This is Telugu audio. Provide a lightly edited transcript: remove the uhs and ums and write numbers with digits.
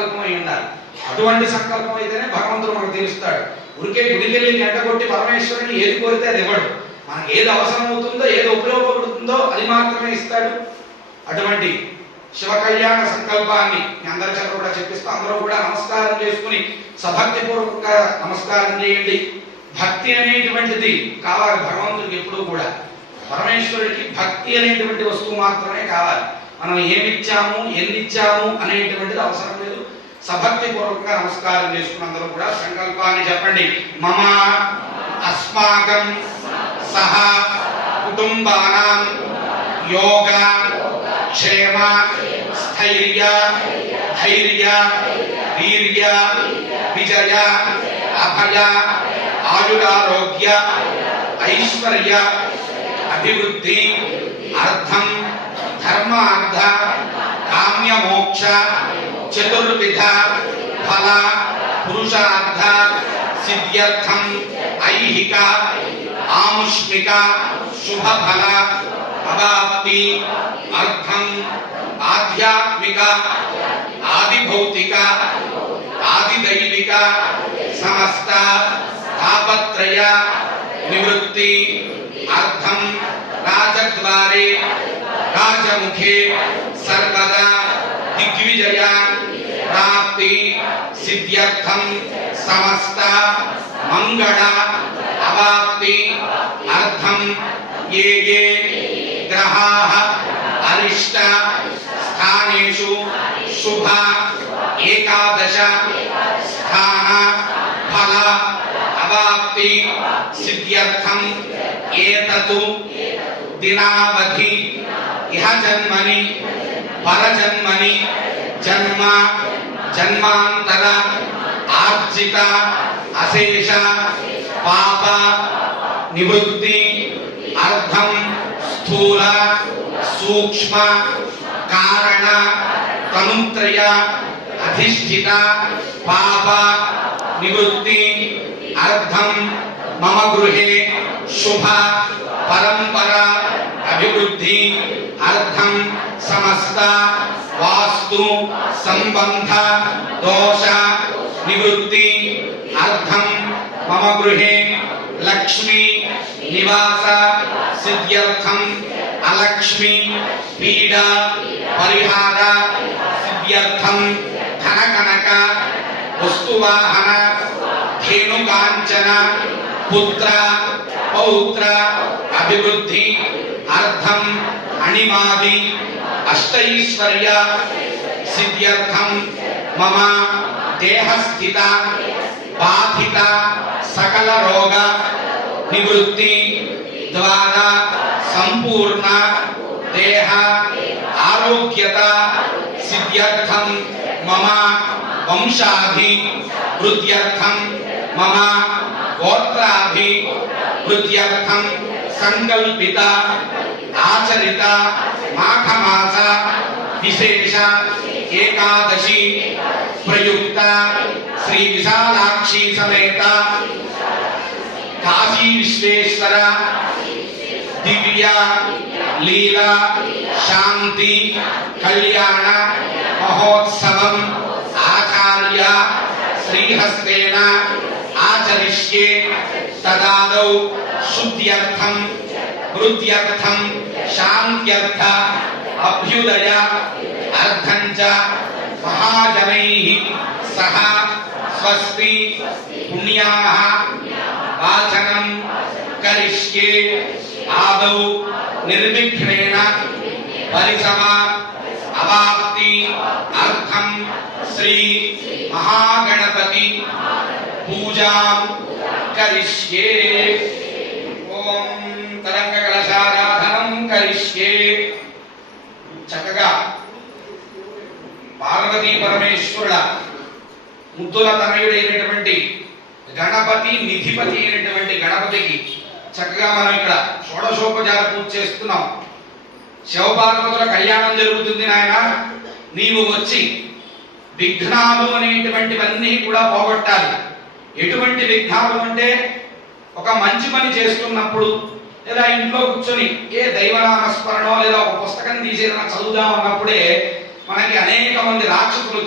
సంకల్పం అయి ఉండాలి. అటువంటి సంకల్పం అయితేనే భగవంతుడు మనకు తెలుస్తాడు. ఉరికే గుడికెళ్ళి గంటకొట్టి పరమేశ్వరుని ఏది కోరితే అది ఇవ్వడు. మనకి ఏది అవసరం అవుతుందో, ఏది ఉపయోగపడుతుందో అది మాత్రమే ఇస్తాడు. అటువంటి శివ కళ్యాణ సంకల్పాన్ని మీ అందరి చేత కూడా చెప్పిస్తూ అందరూ కూడా నమస్కారం చేసుకుని సభక్తి పూర్వకంగా నమస్కారం చేయండి. భక్తి అనేటువంటిది కావాలి భగవంతుడికి. ఎప్పుడూ కూడా పరమేశ్వరుడికి భక్తి అనేటువంటి వస్తువు మాత్రమే కావాలి. మనం ఏమిచ్చాము, ఎన్నిచ్చాము అనేటువంటిది అవసరం లేదు. సభక్తి పూర్వకంగా నమస్కారం చేసుకుని అందరూ కూడా సంకల్పాన్ని చెప్పండి. మమ అస్మాకం సహ కుటుంబానాం యోగ క్షేమ స్థైర్య ధైర్య వీర్య విజయ అభయ ఆయురారోగ్య ఐశ్వర్య అభివృద్ధి అర్థం ధర్మార్థ కామ్య మోక్ష చతుర్విధ ఫల పురుషార్థ సిద్ధ్యర్థం ఐహిక ఆముష్మిక శుభ ఫల అవాప్తి అర్థం ఆధ్యాత్మిక ఆదిభౌతిక ఆదిదైవిక సమస్త తాపత్రయ నివృత్తి అర్థం రాజద్వారే రాజముఖే సర్వదా దిగ్విజయ ప్రాప్తి సిద్ధ్యర్థం సమస్త మంగళ అవాప్తి అర్థం ఏ ఏ గ్రహాః అరిష్ట స్థానేషు శుభ ఏకాదశ స్థాన ఫల అవాప్తి సిద్ధ్యర్థం ఏతతు దినావధి ఇహ జన్మని పరజన్మని జన్మ జన్మాంతర ఆర్జిత అశేష పాప నివృత్తి అర్థం స్థూల సూక్ష్మ కారణ తనుత్రయ అధిష్ఠిత పాప నివృత్తి అర్థం మమ గృహే శుభ పరంపర అభివృద్ధి అర్థం సమస్త వాస్తు సంబంధ దోష నివృత్తి అర్థం మమ గృహే లక్ష్మీ నివాస సిద్ధ్యర్థం అలక్ష్మి పీడ పరిహార సిద్ధ్యర్థం ధనకనక వస్తువాహన ధేనుకాంచన పుత్ర పౌత్ర అభివృద్ధి అర్థం అణిమాది అష్టైశ్వర్య సిద్ధ్యర్థం మమ దేహస్థిత బాధిత సకల రోగ నివృత్తి ద్వారా సంపూర్ణ దేహ ఆరోగ్యత సిద్ధ్యర్థం మమ వంశాభి వృద్ధ్యర్థం మమ గోత్రాభి వృద్ధ్యర్థం సంకల్పిత ఆచరిత మాఘమాస విశేష ఏకాదశి ప్రయుక్త శ్రీ విశాలాక్షి సమేత కాశీ విశ్వేశ్వర దివ్య లీలా శాంతి కళ్యాణ మహోత్సవం ఆచార్య శ్రీహస్తేన ఆచరిష్యే తదాదౌ శుద్ధ్యర్థం వృద్ధ్యర్థం శాంత్యర్థ అభ్యుదయ అర్థం చ మహాజనైః సహ స్వస్తి పుణ్యాః వాచనం కరిష్యే ఆదౌ నిర్విఘ్నేన పరిసమ అవాప్తి అర్థం శ్రీ మహాగణపతి పూజాం కరిష్యే. ఓం తరంగ కలశారాధనం కరిష్యే. చక్కగా పార్వతీ పరమేశ్వరుల ముద్దుల తనయుడైనటువంటి గణపతి నిధిపతి అయినటువంటి గణపతికి చక్కగా మనం ఇక్కడ షోడశోపచార పూజ చేస్తున్నాం. శివపార్వతుల కళ్యాణం జరుగుతుంది నాయన, నీవు వచ్చి విఘ్నాలు అనేటువంటివన్నీ కూడా పోగొట్టాలి. ఎటువంటి విఘ్నాలు అంటే ఒక మంచి పని చేస్తున్నప్పుడు లేదా ఇంట్లో కూర్చొని ఏ దైవనామస్మరణో లేదా ఒక పుస్తకం తీసేదైనా చదువుదాం అన్నప్పుడే మనకి అనేక మంది రాక్షసులు